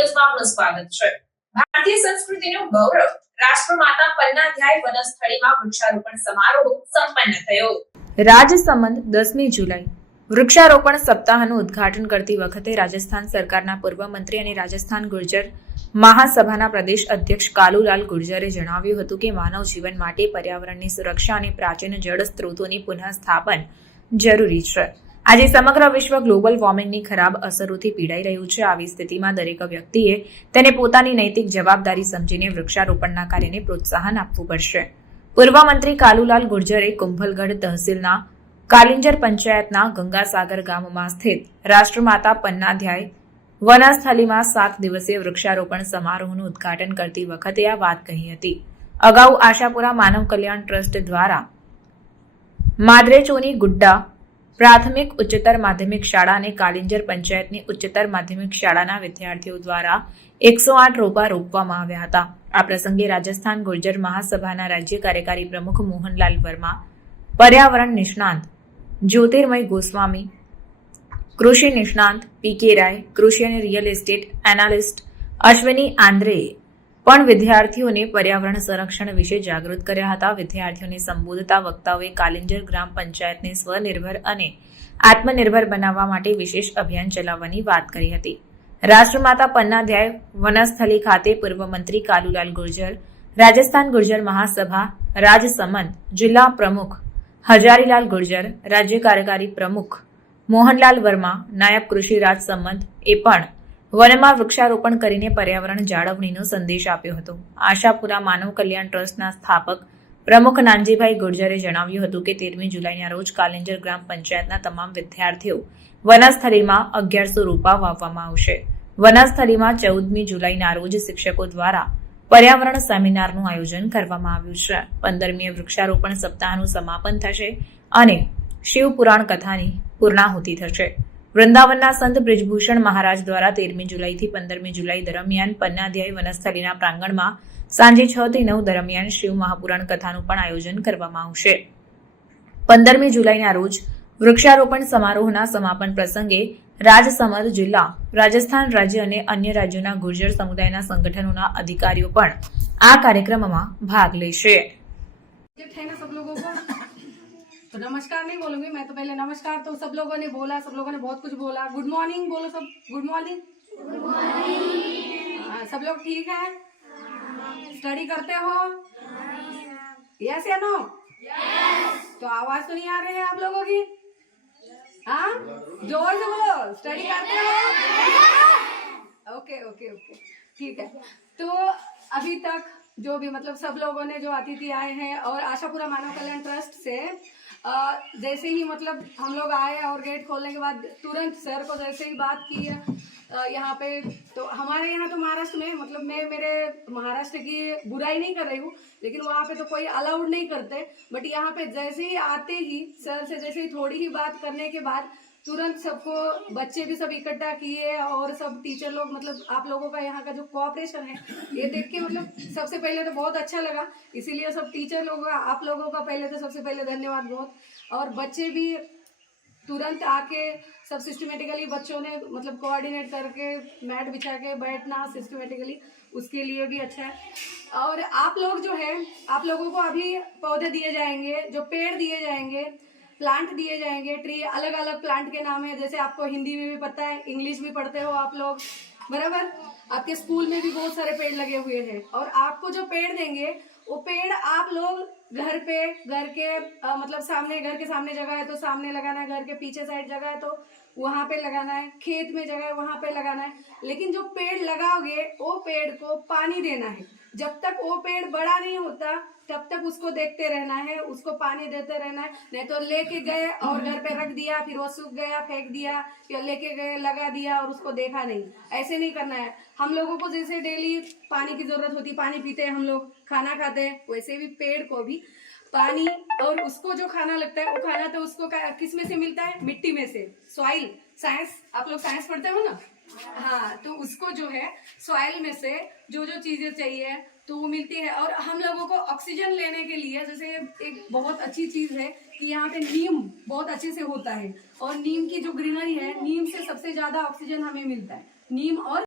ન્યૂઝમાં આપનું સ્વાગત છે। ભારતીય સંસ્કૃતિનું ગૌરવ રાષ્ટ્રમાતા પન્નાધ્યાય વનસ્થળીમાં વૃક્ષારોપણ સમારોહ સંપન્ન થયો। રાજસમંદ 10મી જુલાઈ વૃક્ષારોપણ સપ્તાહનું ઉદ્ઘાટન કરતી વખતે રાજસ્થાન સરકારના પૂર્વ મંત્રી અને રાજસ્થાન ગુર્જર મહાસભાના પ્રદેશ અધ્યક્ષ કાલુલાલ ગુર્જરે જણાવ્યું હતું કે માનવ જીવન માટે પર્યાવરણની સુરક્ષા અને પ્રાચીન જળ સ્ત્રોતોની પુનઃસ્થાપન જરૂરી છે। આજે સમગ્ર વિશ્વ ગ્લોબલ વોર્મિંગની ખરાબ અસરોથી પીડાઈ રહ્યું છે। આવી સ્થિતિમાં દરેક વ્યક્તિએ તેને પોતાની નૈતિક જવાબદારી સમજીને વૃક્ષારોપણના કાર્યને પ્રોત્સાહન આપવું પડશે। પૂર્વ મંત્રી કાલુલાલ ગુર્જરે કુંભલગઢ તહસીલના કાલિંજર પંચાયતના ગંગાસાગર ગામમાં સ્થિત રાષ્ટ્રમાતા પન્નાધ્યાય વનસ્થલીમાં 7 દિવસીય વૃક્ષારોપણ સમારોહનું ઉદ્ઘાટન કરતી વખતે આ વાત કહી હતી। અગાઉ આશાપુરા માનવ કલ્યાણ ટ્રસ્ટ દ્વારા માદરેચોની ગુડ્ડા પ્રાથમિક ઉચ્ચતર માધ્યમિક શાળા અને કાલિંજર પંચાયતની ઉચ્ચતર માધ્યમિક શાળાના વિદ્યાર્થીઓ દ્વારા 108 રોપા રોપવામાં આવ્યા હતા। આ પ્રસંગે રાજસ્થાન ગુર્જર મહાસભાના રાજ્ય કાર્યકારી પ્રમુખ મોહનલાલ વર્મા, પર્યાવરણ નિષ્ણાંત જ્યોતિર્મય ગોસ્વામી, કૃષિ નિષ્ણાંત પીકે રાય, કૃષિ અને રિયલ એસ્ટેટ એનાલિસ્ટ અશ્વિની આંદ્રેએ પણ વિદ્યાર્થીઓને પર્યાવરણ સંરક્ષણ વિશે જાગૃત કર્યા હતા। વિદ્યાર્થીઓને સંબોધતા વક્તાઓએ કાલિંજર ગ્રામ પંચાયતને સ્વનિર્ભર અને આત્મનિર્ભર બનાવવા માટે વિશેષ અભિયાન ચલાવવાની વાત કરી હતી। રાષ્ટ્રમાતા પન્નાધ્યાય વનસ્થલી ખાતે પૂર્વ મંત્રી કાલુલાલ ગુર્જર, રાજસ્થાન ગુર્જર મહાસભા રાજસમંદ જિલ્લા પ્રમુખ હજારીલાલ ગુર્જર, રાજ્ય કાર્યકારી પ્રમુખ મોહનલાલ વર્મા, નાયબ કૃષિ રાજ સંમત એ પણ વનમાં વૃક્ષારોપણ કરીને પર્યાવરણ જાળવણીનો સંદેશ આપ્યો હતો। આશાપુરા માનવ કલ્યાણ ટ્રસ્ટના સ્થાપક પ્રમુખ નાનજીભાઈ ગુર્જરે જણાવ્યું હતું કે 13મી જુલાઈના રોજ કાલિંજર ગ્રામ પંચાયતના તમામ વિદ્યાર્થીઓ વનસ્થલીમાં 1100 રોપા વાવવામાં આવશે। વનસ્થલીમાં 14મી જુલાઈના રોજ શિક્ષકો દ્વારા પર્યાવરણ સેમિનારનું આયોજન કરવામાં આવ્યું છે। 15મીએ વૃક્ષારોપણ સપ્તાહનું સમાપન થશે અને શિવ પુરાણ કથાની પૂર્ણાહુતિ થશે। વૃંદાવનના સંત બ્રિજભૂષણ મહારાજ દ્વારા 13મી જુલાઈથી 15મી જુલાઈ દરમિયાન પન્નાધ્યાય વનસ્થલીના પ્રાંગણમાં સાંજે 6 થી 9 દરમિયાન શિવ મહાપુરાણ કથાનું પણ આયોજન કરવામાં આવશે। 15મી જુલાઈના રોજ વૃક્ષારોપણ સમારોહના સમાપન પ્રસંગે રાજસમંદ જિલ્લા, રાજસ્થાન રાજ્ય અને અન્ય રાજ્યોના ગુર્જર સમુદાયના સંગઠનોના અધિકારીઓ પણ આ કાર્યક્રમમાં ભાગ લેશે। तो नमस्कार नहीं बोलूंगी मैं, तो पहले नमस्कार तो सब लोगों ने बोला, सब लोगों ने बहुत कुछ बोला। गुड मॉर्निंग बोलो सब, गुड मॉर्निंग। सब लोग ठीक है? स्टडी करते हो? यस या नो? तो आवाज तो नहीं आ रही है आप लोगों की? हाँ, जोर से बोलो। स्टडी करते हो? ओके ओके ओके, ठीक है। तो अभी तक जो भी मतलब सब लोगों ने जो अतिथि आए हैं और आशापुरा मानव कल्याण ट्रस्ट से जैसे ही मतलब हम लोग आए और गेट खोलने के बाद तुरंत सर को जैसे ही बात की यहाँ पे, तो हमारे यहाँ तो महाराष्ट्र में मतलब मैं मेरे महाराष्ट्र की बुराई नहीं कर रही हूँ, लेकिन वहाँ पे तो कोई अलाउड नहीं करते। बट यहाँ पे जैसे ही आते ही सर से जैसे ही थोड़ी ही बात करने के बाद तुरंत सबको बच्चे भी सब इकट्ठा किए और सब टीचर लोग मतलब आप लोगों का यहाँ का जो कोऑपरेशन है ये देख के मतलब सबसे पहले तो बहुत अच्छा लगा। इसीलिए सब टीचर लोगों का, आप लोगों का पहले तो सबसे पहले धन्यवाद बहुत। और बच्चे भी तुरंत आके सब सिस्टमेटिकली बच्चों ने मतलब कोऑर्डिनेट करके मैट बिछा के बैठना सिस्टमेटिकली, उसके लिए भी अच्छा है। और आप लोग जो है, आप लोगों को अभी पौधे दिए जाएंगे, जो पेड़ दिए जाएंगे, प्लांट दिए जाएंगे। ट्री अलग अलग प्लांट के नाम है, जैसे आपको हिंदी में भी पता है, इंग्लिश भी पढ़ते हो आप लोग, बराबर। आपके स्कूल में भी बहुत सारे पेड़ लगे हुए हैं और आपको जो पेड़ देंगे वो पेड़ आप लोग घर पे, घर के मतलब सामने, घर के सामने जगह है तो सामने लगाना है, घर के पीछे साइड जगह है तो वहाँ पे लगाना है, खेत में जगह है वहाँ पे लगाना है। लेकिन जो पेड़ लगाओगे वो पेड़ को पानी देना है। जब तक वो पेड़ बड़ा नहीं होता तब तक उसको देखते रहना है, उसको पानी देते रहना है। नहीं तो लेके गए और घर पे रख दिया, फिर वो सूख गया फेंक दिया, फिर लेके गए लगा दिया और उसको देखा नहीं, ऐसे नहीं करना है। हम लोगों को जैसे डेली पानी की जरूरत होती, पानी पीते हैं हम लोग, खाना खाते हैं, वैसे भी पेड़ को भी पानी और उसको जो खाना लगता है वो खाना तो उसको किस में से मिलता है? मिट्टी में से। सॉइल साइंस, आप लोग साइंस पढ़ते हो ना? हाँ, तो उसको जो है सॉइल में से जो जो चीजें चाहिए तो वो मिलती है। और हम लोगों को ऑक्सीजन लेने के लिए जैसे एक बहुत अच्छी चीज है कि यहाँ पे नीम बहुत अच्छे से होता है और नीम की जो ग्रीनरी है, नीम से सबसे ज्यादा ऑक्सीजन हमें मिलता है। नीम और